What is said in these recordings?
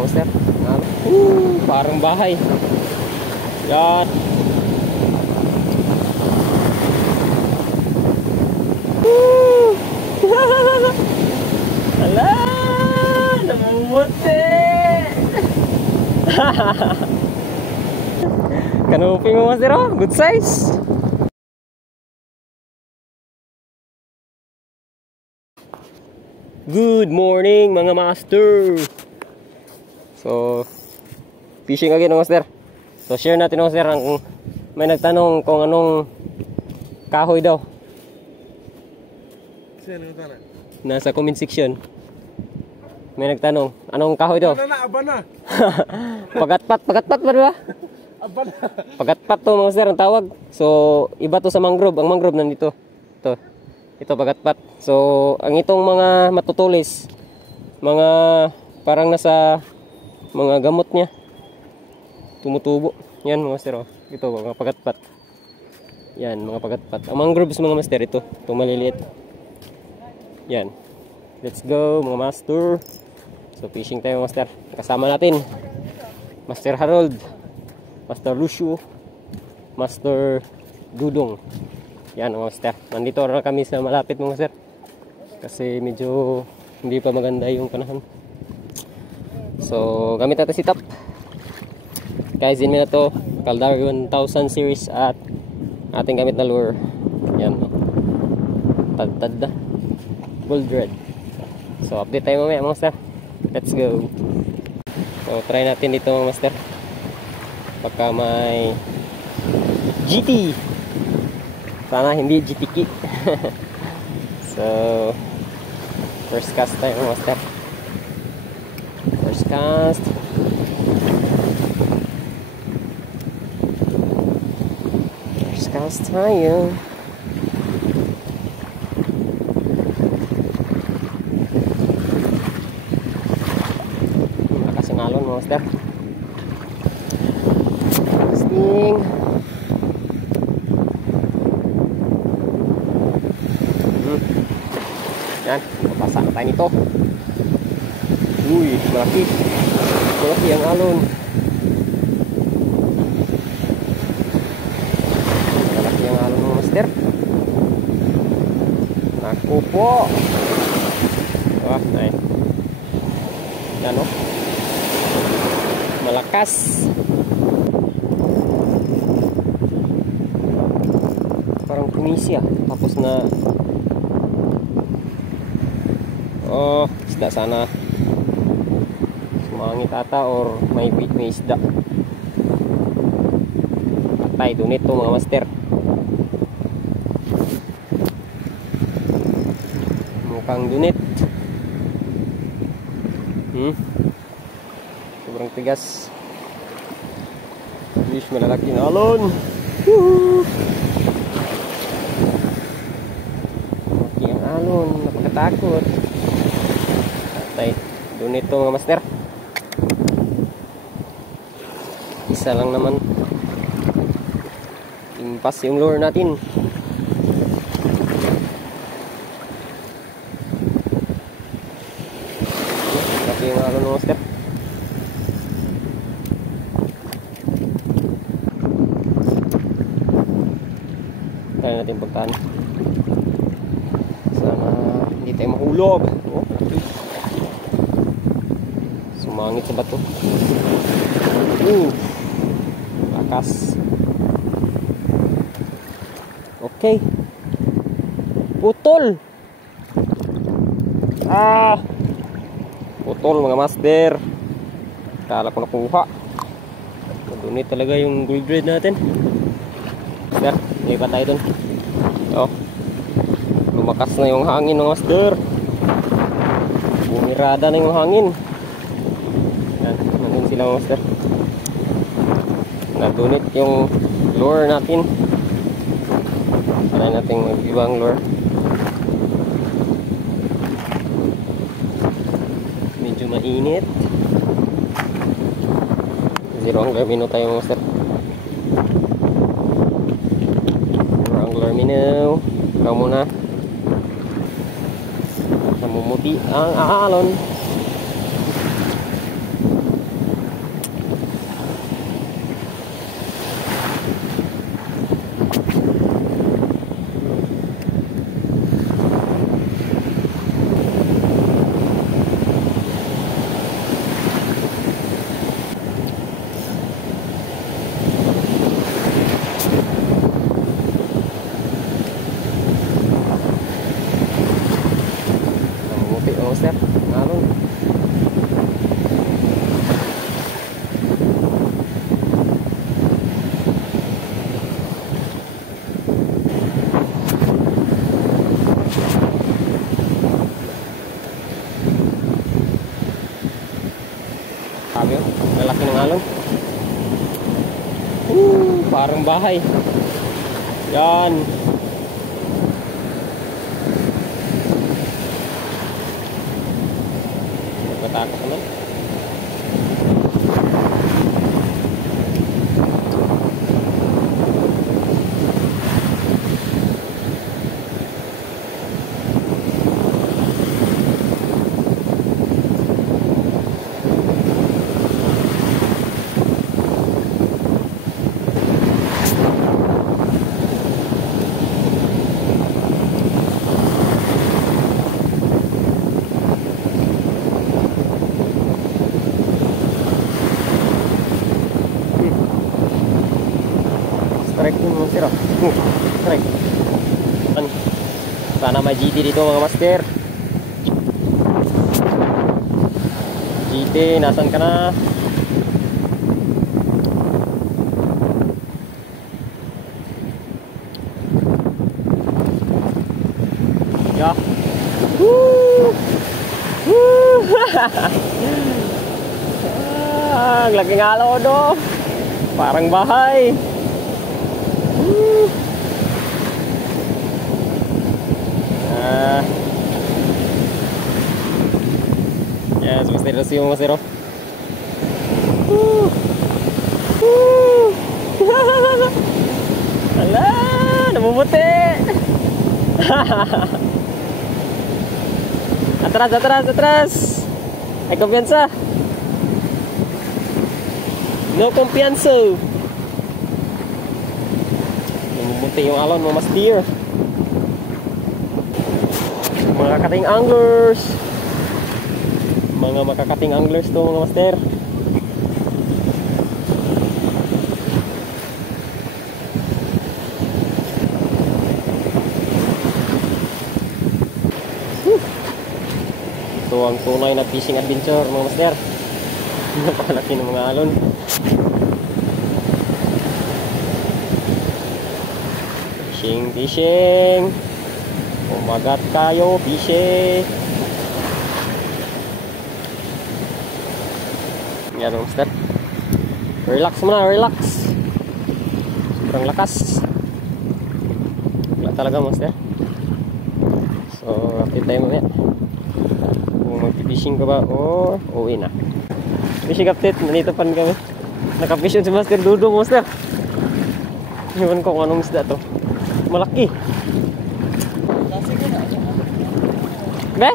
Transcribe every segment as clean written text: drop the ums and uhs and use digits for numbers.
mga master. Parang bahay. Yan. Ala, namumuti. Kanuping mo master, oh. Good size. Good morning mga master. So fishing again mga master. So share natin mga master. May nagtanong kung anong kahoy daw. Sino nagtanong? Nasa comment section. May nagtanong anong kahoy daw. Abana. Pagatpat ba diba? Abana. Pagatpat to mga master ang tawag. So iba to sa mangrove. Ang mangrove nandito. Ito pagatpat. So ang itong mga matutulis, mga parang nasa mga gamot niya, tumutubo. Yan mga master, oh. Ito mga pagatpat. Yan mga pagatpat. Ang mangroves mga master, ito maliliit. Yan. Let's go mga master. So fishing tayo mga master. Kasama natin Master Harold, Master Lucio, Master Dudong. Yan mga master. Nandito na kami sa malapit mga master. Kasi medyo hindi pa maganda yung panahon. So gamit natin si Top. Kaizen na to, Caldari 1000 series at ating gamit na lure. Yan. Tad-tad na. Gold red. So update tayo mamaya mga master. Let's go. So try natin dito mga master. Pagka may GT. Sana hindi GTK. So first cast tayo mga master. First cast. First cast tayo. Lakas yung alon mga master. Casting. Yan, papasa tayo nito. Uy, malaki ang alon. Malaki ang alon mga master. Naku po. Wah, ay. Yan, oh. Malakas. Parang kumisi ah. Tapos na isda sana. Sumangit ata or may isda. Patay dunit to mga master. Mukhang dunit. Sobrang tigas. Wish malalaki na alon. Malaki ang alon. Napakatakot. Patay dunit to mga master. Isa lang naman. Impas yung lure natin. Laki yung alon mga master. Kaya natin pagtaan. Sana hindi tayo mahulog. Oh, sumangit sa bato. Lakas. Okay. Putol. Putol mga master. Kala ko nakuha. Dunit talaga yung gold red natin. Sir, lipat tayo dun. Oh. Lumakas na yung hangin mga master. Bumirada na yung hangin. Yan, nandun sila mga master. Nadunit yung lure natin. Try natin mag-ibang lure. Medyo mainit. Zero angler minnow tayo mga master. Zero angler minnow. Ikaw muna. Namumuti ang alon. Napakalaki ng alon. Parang bahay. Yan. Nagpatakot naman. Strike yung master. Strike. Sana may GT dito mga master. GT, nasan ka na? Ya. Woo! Woo! Ang laking alaw do. Parang bahay. Yes, misteryoso yung masero. Hala, namumuti. Atras, atras, atras. Ay, kumpiyansa. No kumpiyansa. Namumuti yung alon, mga master. Mga kakating anglers. Mga makakating anglers to mga master. Ito ang tunay na fishing adventure mga master. Napakalaki ng mga alon. Fishing, fishing. Umagat kayo, fishing. Yan mga master. Relax muna, relax. Sobrang lakas. Wala talaga master. So, update tayo mamaya. Kung mag-fishing ka ba o uwi na. Fishing update, nandito pa kami. Naka-fishing si Master Dudong master. Iwan ko kung anong isda to. Malaki. Be?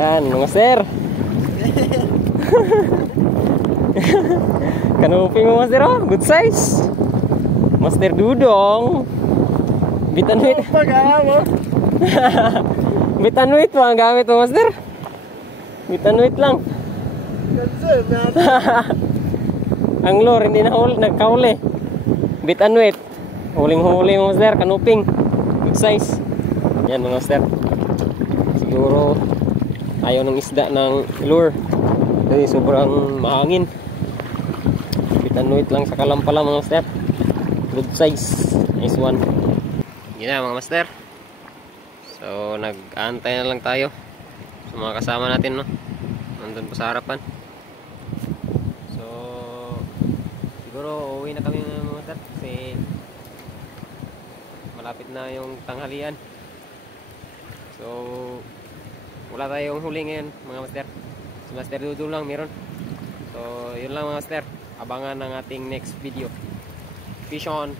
Yan, mga sir. Kanuping mo master oh, good size. Master Dudong. Bitanwit. Bitanwit mo ang gamit mo master. Bitanwit lang. Ang lure hindi na huli, nagkahuli. Bitanwit. Huling-huli mo master, kanuping. Good size. Yan mga master. Siguro ayaw ng isda ng lure kasi sobrang mahangin. Bitanwit lang sa kalampala mga master. Good size. Nice one. Yun na mga master. So nag-aantay na lang tayo sa mga kasama natin no. Nandun pa sa harapan. So siguro uwi na kami mga master kasi malapit na yung tanghalian. So wala tayong huli ngayon mga master. Si Master Dudong lang meron. So yun lang mga master. Abangan ng ating next video. Fish on!